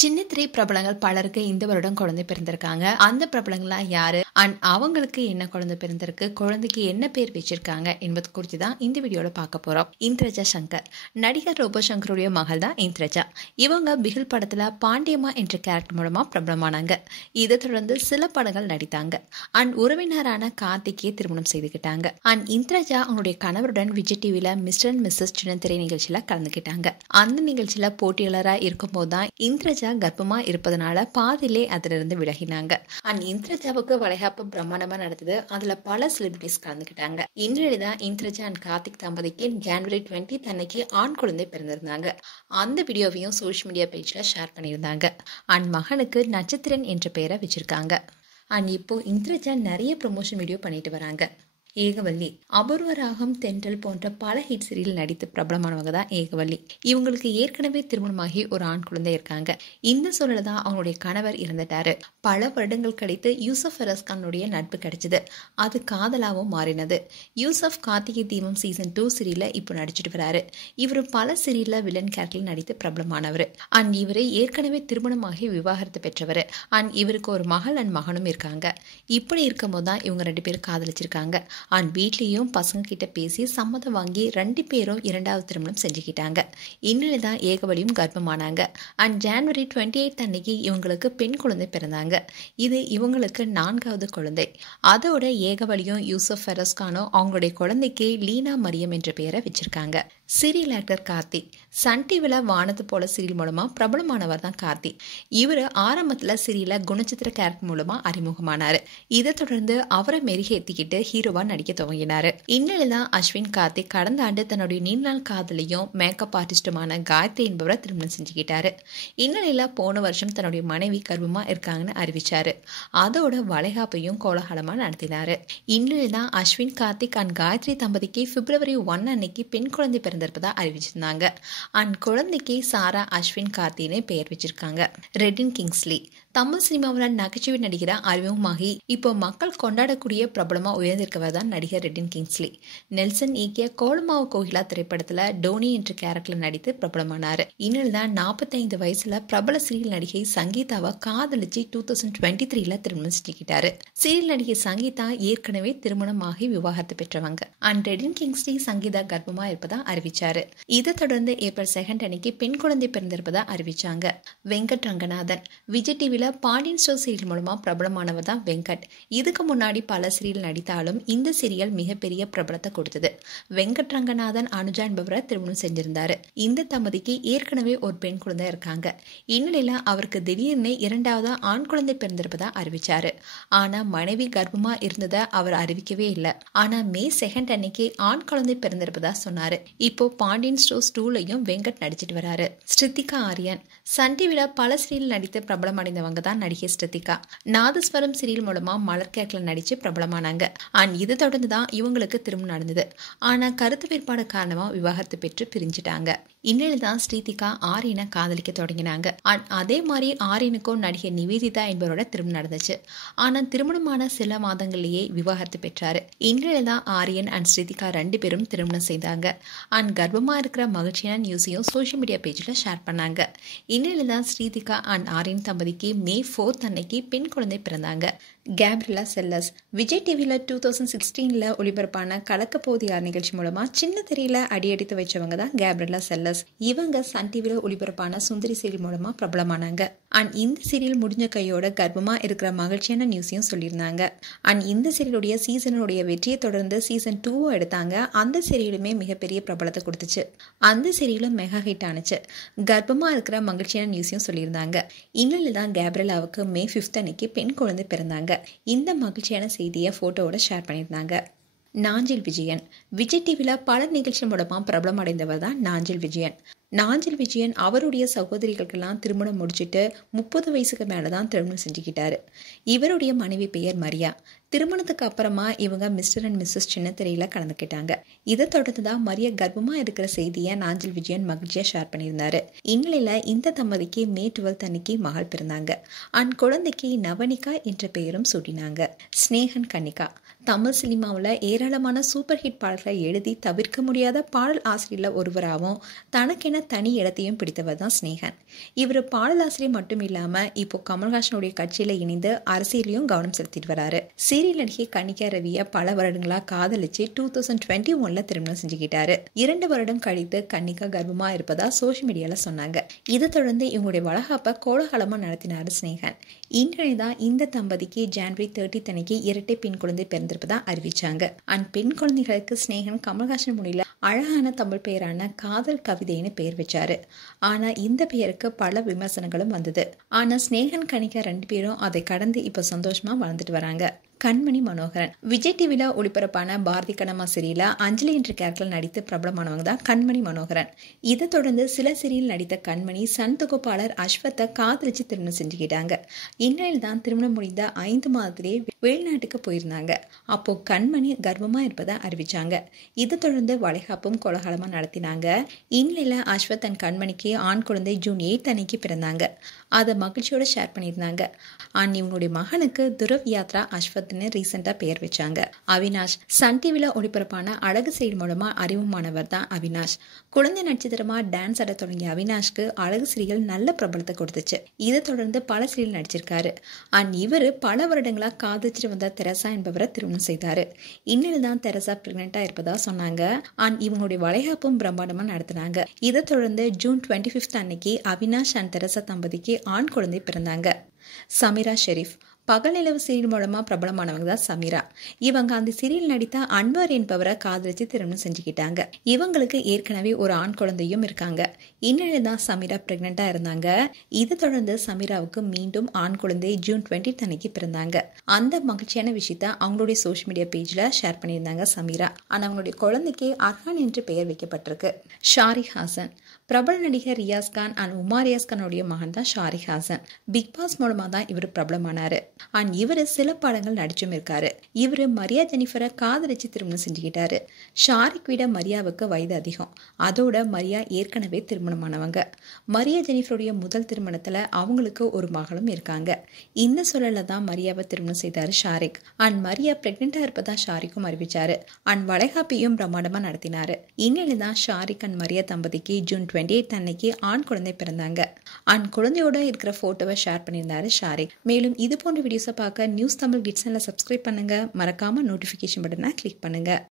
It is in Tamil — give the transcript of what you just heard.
சின்ன திரை பிரபலங்கள் பலருக்கு இந்த வருடம் குழந்தை பிறந்திருக்காங்க. அந்த பிரபலங்கள்லாம் யாரு அண்ட் அவங்களுக்கு என்ன குழந்தை பிறந்திருக்கு, குழந்தைக்கு என்ன பேர் வச்சிருக்காங்க என்பது குறித்து தான் இந்த வீடியோல பார்க்க போறோம். இந்திரஜா சங்கர் நடிகர் ரோபோ சங்கருடைய மகள் தான் இந்திரஜா. இவங்க பிகில் படத்துல பாண்டியம்மா என்ற கேரக்டர் மூலமா பிரபலமானாங்க. இதை தொடர்ந்து சில படங்கள் நடித்தாங்க. அண்ட் உறவினரான கார்த்திகே திருமணம் செய்துக்கிட்டாங்க. அண்ட் இந்திரஜா அவங்களுடைய கணவருடன் விஜய் டிவில மிஸ்டர் அண்ட் மிஸ்ஸஸ் சின்னத்திரை நிகழ்ச்சியில கலந்துக்கிட்டாங்க. அந்த நிகழ்ச்சியில போட்டியாளரா இருக்கும் போதுதான் இந்திரஜா கர்ப்பமா இருப்பதனால பாதியிலே அதிலிருந்து விலகினாங்க. அண்ட் இந்திரஜாவுக்கு வளைகாப்பு பிரம்மாண்டமா நடந்தது. அதுல பல செலிபிரிட்டிஸ் கலந்துக்கிட்டாங்க. இன்றையதான் இந்திரஜா அண்ட் கார்த்திக் தம்பதிக்கு ஜனவரி 20 அன்னைக்கு ஆண் குழந்தை பிறந்திருந்தாங்க. அந்த வீடியோவையும் சோஷியல் மீடியா பேஜ்ல ஷேர் பண்ணியிருந்தாங்க. அண்ட் மகனுக்கு நட்சத்திரன் என்ற பெயரை வச்சிருக்காங்க. அண்ட் இப்போ இந்திரஜா நிறைய ப்ரமோஷன் வீடியோ பண்ணிட்டு வராங்க. ஏகவல்லி, அபூர்வ ராகம், தென்றல் போன்ற பல ஹிட் சீரியல் நடித்து பிரபலமானவங்க தான் ஏகவல்லி. இவங்களுக்கு ஏற்கனவே திருமணமாகி ஒரு ஆண் குழந்தை இருக்காங்க. இந்த சூழல தான் அவங்களுடைய கணவர் இறந்துட்டாரு. பல வருடங்கள் கழித்து யூசப் ஃபெரஸ்கானுடைய நட்பு கிடைச்சது. அது காதலாவும் மாறினது. யூசப் கார்த்திகை தீபம் சீசன் 2 சீரியல்ல இப்போ நடிச்சிட்டு வராரு. இவர் பல சீரியல்ல வில்லன் கேரக்டர் நடித்து பிரபலமானவர். அண்ட் இவரு ஏற்கனவே திருமணமாகி விவாகரத்து பெற்றவர். அண்ட் இவருக்கு ஒரு மகள் அண்ட் மகனும் இருக்காங்க. இப்படி இருக்கும்போது தான் இவங்க 2 பேரும் காதலிச்சிருக்காங்க. அண்ட் வீட்லேயும் பசங்க கிட்ட பேசி சம்மதம் வாங்கி 2 பேரும் 2வது திருமணம் செஞ்சுக்கிட்டாங்க. இன்னும் தான் ஏகவலியும் கர்ப்பமானாங்க. அண்ட் ஜனவரி 28 அன்னைக்கு இவங்களுக்கு பெண் குழந்தை பிறந்தாங்க. இது இவங்களுக்கு 4வது குழந்தை. அதோட ஏகவலியும் யூசப் ஃபெரஸ்கானும் அவங்களுடைய குழந்தைக்கு லீனா மரியம் என்ற பெயரை வச்சிருக்காங்க. சீரியல் ஆக்டர் கார்த்திக் சன் டிவில வானத்து போல சீரியல் மூலமா பிரபலமானவர் தான் கார்த்திக். இவர் ஆரம்பத்துல சீரியல குணச்சித்திர கேரக்டர் மூலமா அறிமுகமானாரு. இதை தொடர்ந்து அவரை மெருகேத்திக்கிட்டு ஹீரோவா நடிக்க துவங்கினாரு. இந்நிலைதான் அஸ்வின் கார்த்திக் கடந்த ஆண்டு தன்னுடைய நீண்ட காதலையும் மேக்கப் ஆர்டிஸ்டுமான காயத்ரி என்பவரை திருமணம் செஞ்சுக்கிட்டாரு. இந்நிலையில போன வருஷம் தன்னுடைய மனைவி கர்ப்பமா இருக்காங்கன்னு அறிவிச்சாரு. அதோட வளைகாப்பையும் கோலாகலமா நடத்தினாரு. இந்நிலைதான் அஸ்வின் கார்த்திக் அண்ட் காயத்ரி தம்பதிக்கு பிப்ரவரி 1 அன்னைக்கு பெண் குழந்தை பிறந்திருப்பதா அறிவிச்சிருந்தாங்க. அண்ட் குழந்தைக்கு சாரா அஸ்வின் கார்த்தின்னு பெயர் வச்சிருக்காங்க. ரெடின் கிங்ஸ்லி தமிழ் சினிமாவில் நகைச்சுவை நடிகரா அறிமுகமாகி இப்போ மக்கள் கொண்டாடக்கூடிய பிரபலமா உயர்ந்திருக்கவர் தான் நடிகர் ரெடின் கிங்ஸ்லி. நெல்சன் இயக்கிய கோலமாவு கோகிலா திரைப்படத்துல டோனி என்ற கேரக்டர்ல நடித்து பிரபலமானாரு. இன்னும் தான் 45 வயசுல பிரபல சீரியல் நடிகை சங்கீதாவை காதலிச்சு 2023 திருமணம் செஞ்சுக்கிட்டாரு. சீரியல் நடிகை சங்கீதா ஏற்கனவே திருமணமாகி விவாகரத்து பெற்றவங்க. அண்ட் ரெடின் கிங்ஸ்லி சங்கீதா கர்ப்பமா இருப்பதா அறிவிச்சாரு. இதை தொடர்ந்து ஏப்ரல் 2 அன்னைக்கு பெண் குழந்தை பிறந்திருப்பதா அறிவிச்சாங்க. Venkat Ranganathan Vijay TV Pandian store serial மூலமா பிரபலமானவர் தான் வெங்கட். இதுக்கு முன்னாடி பல சீரியல் நடித்தாலும் இந்த சீரியல் மிகப்பெரிய பிரபலத்தை கொடுத்தது. வெங்கட் ரங்கநாதன் அனுஜா என்பவரை திருமணம் செஞ்சிருந்தாரு. இந்த தம்பதிக்கு ஏற்கனவே ஒரு பெண் குழந்தை இருக்காங்க. இந்நிலையில அவருக்கு திடீர்னு 2வது ஆண் குழந்தை பிறந்திருப்பதா அறிவிச்சாரு. ஆனா மனைவி கர்ப்பமா இருந்ததை அவர் அறிவிக்கவே இல்லை. ஆனா மே 2 அன்னைக்கு ஆண் குழந்தை பிறந்திருப்பதா சொன்னாரு. இப்போ பாண்டியன் ஸ்டோர்ஸ் 2லையும் வெங்கட் நடிச்சிட்டு வராரு. ஸ்ருதிகா ஆரியன் சன் டிவில பல சீரியல் நடித்து பிரபலம் அடைந்தவங்க தான் நடிகை ஸ்ருதிகா. நாதஸ்வரம் சீரியல் மூலமா மலர் கேரக்டர்ல நடிச்சு பிரபலமானாங்க. அண்ட் இதை தொடர்ந்து தான் இவங்களுக்கு திருமணம் நடந்தது. ஆனா கருத்து வேறுபாடு காரணமா விவாகரத்து பெற்று பிரிஞ்சுட்டாங்க. இந்நிலையில் தான் ஸ்ருதிகா ஆரியனை காதலிக்க தொடங்கினாங்க. அண்ட் அதே மாதிரி ஆரியனுக்கும் நடிகை நிவேதிதா என்பவரோட திருமணம் நடந்துச்சு. ஆனா திருமணமான சில மாதங்கள்லயே விவாகரத்து பெற்றாரு. இந்நிலையில் தான் ஆரியன் அண்ட் ஸ்ருதிகா 2 பேரும் திருமணம் செய்தாங்க. அண்ட் கர்ப்பமா இருக்கிற மகிழ்ச்சியான நியூஸையும் சோஷியல் மீடியா பேஜ்ல ஷேர் பண்ணாங்க. இந்நிலையில் தான் ஸ்ருதிகா அண்ட் ஆரியன் தம்பதிக்கு மே 4 அன்னைக்கு பெண் குழந்தை பிறந்தாங்க. கேப்ரியலா செல்லஸ் விஜய் டிவில 2016 ஒளிபரப்பான கலக்க போதியார் நிகழ்ச்சி மூலமா சின்ன திரையில அடியெடுத்து வச்சவங்க தான் கேப்ரியலா செல்லஸ். இவங்க சன் டிவில ஒளிபரப்பான சுந்தரி சீரியல் மூலமா பிரபலமானாங்க. அண்ட் இந்த சீரியல் முடிஞ்ச கையோட கர்ப்பமா இருக்கிற மகிழ்ச்சியான நியூஸையும் சொல்லியிருந்தாங்க. அண்ட் இந்த சீரியலுடைய சீசனுடைய வெற்றியை தொடர்ந்து சீசன் 2 எடுத்தாங்க. அந்த சீரியலுமே மிகப்பெரிய பிரபலத்தை கொடுத்துச்சு. அந்த சீரியலும் மெகா ஹிட் ஆனிச்சு. கர்ப்பமா இருக்கிற மகிழ்ச்சியான நியூஸையும் சொல்லியிருந்தாங்க. இன்னும் தான் கேப்ரியலாவுக்கு மே 5 அன்னைக்கு பெண் குழந்தை பிறந்தாங்க. இந்த மகிழ்ச்சியான செய்தியை போட்டோவோட ஷேர் பண்ணியிருந்தாங்க. நாஞ்சில் விஜயன் விஜய் டிவில பல நிகழ்ச்சி மூலமா பிரபலம் அடைந்தவர் தான் நாஞ்சில் விஜயன். நாஞ்சில் விஜயன் அவருடைய சகோதரிகளுக்கெல்லாம் திருமணம் முடிச்சுட்டு 30 வயசுக்கு மேலதான் திருமணம் செஞ்சுக்கிட்டாரு. இவருடைய மனைவி பெயர் மரியா. திருமணத்துக்கு அப்புறமா இவங்க மிஸ்டர் அண்ட் மிஸ்ஸஸ் சின்னத்திரையில கலந்துக்கிட்டாங்க. இதை தொடர்ந்துதான் மரியா கர்ப்பமா இருக்கிற செய்தியை நாஞ்சில் விஜயன் மகிழ்ச்சியா ஷேர் பண்ணியிருந்தாரு. இந்நிலையில இந்த தம்பதிக்கு மே 12 அன்னைக்கு மகள் பிறந்தாங்க. அண்ட் குழந்தைக்கு நவனிகா என்ற பெயரும் சூட்டினாங்க. ஸ்னேகன் கன்னிகா தமிழ் சினிமாவில் ஏராளமான சூப்பர் ஹிட் பாடல்களை எழுதி தவிர்க்க முடியாத பாடல் ஆசிரியரில் ஒருவராகவும் தனக்கென தனி இடத்தையும் பிடித்தவர் தான் ஸ்னேகன். இவர் பாடலாசிரியர் மட்டும் இல்லாமல் இப்போ கமல்ஹாசனுடைய கட்சியில் இணைந்து அரசியலையும் கவனம் செலுத்திட்டு வராரு. சீரியல் நடிகை கன்னிகா ரவியை பல வருடங்களாக காதலிச்சு 2021 திருமணம் செஞ்சுக்கிட்டாரு. 2 வருடம் கழித்து கன்னிகா கர்ப்பமாக இருப்பதா சோஷியல் மீடியாவில் சொன்னாங்க. இதை தொடர்ந்து இவங்களுடைய வளகாப்பை கோலாகலமாக நடத்தினார் ஸ்னேகன். இன்றைய தான் இந்த தம்பதிக்கு ஜனவரி 30 அன்னைக்கு இரட்டை பெண் குழந்தை பிறந்திருப்பதா அறிவிச்சாங்க. பெண் குழந்தைகளுக்கு ஸ்னேகன் கமல்ஹாசன் மொழியில அழகான தமிழ் பெயரான காதல் கவிதைன்னு பெயர் வச்சாரு. ஆனா இந்த பெயருக்கு பல விமர்சனங்களும் வந்தது. ஆனா ஸ்னேகன் கன்னிகா 2 பேரும் அதை கடந்து இப்ப சந்தோஷமா வாழ்ந்துட்டு வராங்க. கண்மணி மனோகரன் விஜய் டிவில ஒளிபரப்பான பாரதி கண்ணம்மா சீரியல்ல அஞ்சலி என்ற கேரக்டர் நடித்து பிரபலமானவங்க தான் கண்மணி மனோகரன். இதை தொடர்ந்து சில சீரியல் நடித்த கண்மணி சன் தொகுப்பாளர் அஸ்வத்தை காதலிச்சு திருமணம் செஞ்சுக்கிட்டாங்க. இந்நிலையில் தான் திருமணம் முடிந்த 5 மாதத்திலேயே வெளிநாட்டுக்கு போயிருந்தாங்க. அப்போ கண்மணி கர்ப்பமா இருப்பதா அறிவிச்சாங்க. இதை தொடர்ந்து வளைகாப்பும் கோலாகலமா நடத்தினாங்க. இந்நிலையில அஸ்வத் தன் கண்மணிக்கு ஆண் குழந்தை ஜூன் 8 அன்னைக்கு பிறந்தாங்க. அதை மகிழ்ச்சியோட ஷேர் பண்ணியிருந்தாங்க. இவங்களுடைய மகனுக்கு துரவ் யாத்ரா அஸ்வத்னு ரீசெண்டா பெயர் வச்சாங்க. அவினாஷ் சன் டிவில ஒளிபரப்பான அழகு செயல் மூலமா அறிமுகமானவர் தான் அவினாஷ். குழந்தை நட்சத்திரமா டான்ஸ் ஆட தொடங்கிய அவினாஷ்க்கு அழகு சீரியல் நல்ல பிரபலத்தை கொடுத்துச்சு. இதை தொடர்ந்து பல சீரியல் நடிச்சிருக்காரு. இவரு பல வருடங்களா காதலிச்சிட்டு வந்த தெரசா என்பவரை திருமணம் செய்தாரு. இன்னில் தான் தெரசா பிரெக்னெண்டா இருப்பதா சொன்னாங்க. இவங்களுடைய வளைகாப்பும் பிரம்மாண்டமா நடத்தினாங்க. இதை தொடர்ந்து ஜூன் 25 அன்னைக்கு அவினாஷ் அண்ட் தெரசா தம்பதிக்கு ஆண் குழந்தை பிறந்தாங்க. சமீரா ஷெரீப் பகல் நிலவு சீரியல் மூலமா பிரபலமானவங்க தான் சமீரா. இவங்க அந்த சீரியல் நடித்த அன்வர் என்பவரை காதலிச்சு திருமணம் செஞ்சுக்கிட்டாங்க. இவங்களுக்கு ஏற்கனவே ஒரு ஆண் குழந்தையும் இருக்காங்க. இந்நிலையில தான் சமீரா பிரெக்னெண்டா இருந்தாங்க. இதை தொடர்ந்து சமீராவுக்கு மீண்டும் ஆண் குழந்தை ஜூன் 20 அன்னைக்கு பிறந்தாங்க. அந்த மகிழ்ச்சியான விஷயத்த அவங்களுடைய சோஷியல் மீடியா பேஜ்ல ஷேர் பண்ணியிருந்தாங்க சமீரா. அவங்களுடைய குழந்தைக்கு அர்ஹான் என்று பெயர் வைக்கப்பட்டிருக்கு. ஷாரிக் ஹாசன் பிரபல நடிகர் ரியாஸ் கான் உமா ரியாஸ் கானுடைய மகன் தான் ஷாரிக் ஹாசன். பிக் பாஸ் மூலமா தான் இவர் பிரபலமானாரு. இவரு சில படங்கள் நடிச்சும் இருக்காரு. இவரு மரியா ஜெனிஃபரை காதலிச்சு திருமணம் செஞ்சுக்கிட்டாரு. ஷாரிக் விட மரியாவுக்கு வயது அதிகம். அதோட மரியா ஏற்கனவே திருமணமானவங்க. மரியா ஜெனிஃபருடைய முதல் திருமணத்துல அவங்களுக்கு ஒரு மகளும் இருக்காங்க. இந்த சூழல்ல தான் மரியாவை திருமணம் செய்தாரு ஷாரிக். மரியா பிரெக்னெண்டா இருப்பதா ஷாரிக்கும் அறிவிச்சாரு. வளைகாப்பையும் பிரம்மாண்டமா நடத்தினாரு. இந்நிலையில தான் ஷாரிக் மரியா தம்பதிக்கு ஜூன் 28 அன்னைக்கு ஆண் குழந்தை பிறந்தாங்க. குழந்தையோட இருக்கிற போட்டோவை ஷேர் பண்ணியிருந்தாரு ஷாரிக். மேலும் இது போன்ற வீடியோஸை பார்க்க நியூஸ் தமிழ் கிட்ஸ் சேனலை சப்ஸ்கிரைப் பண்ணுங்க. மறக்காம நோட்டிபிகேஷன் பட்டனை கிளிக் பண்ணுங்க.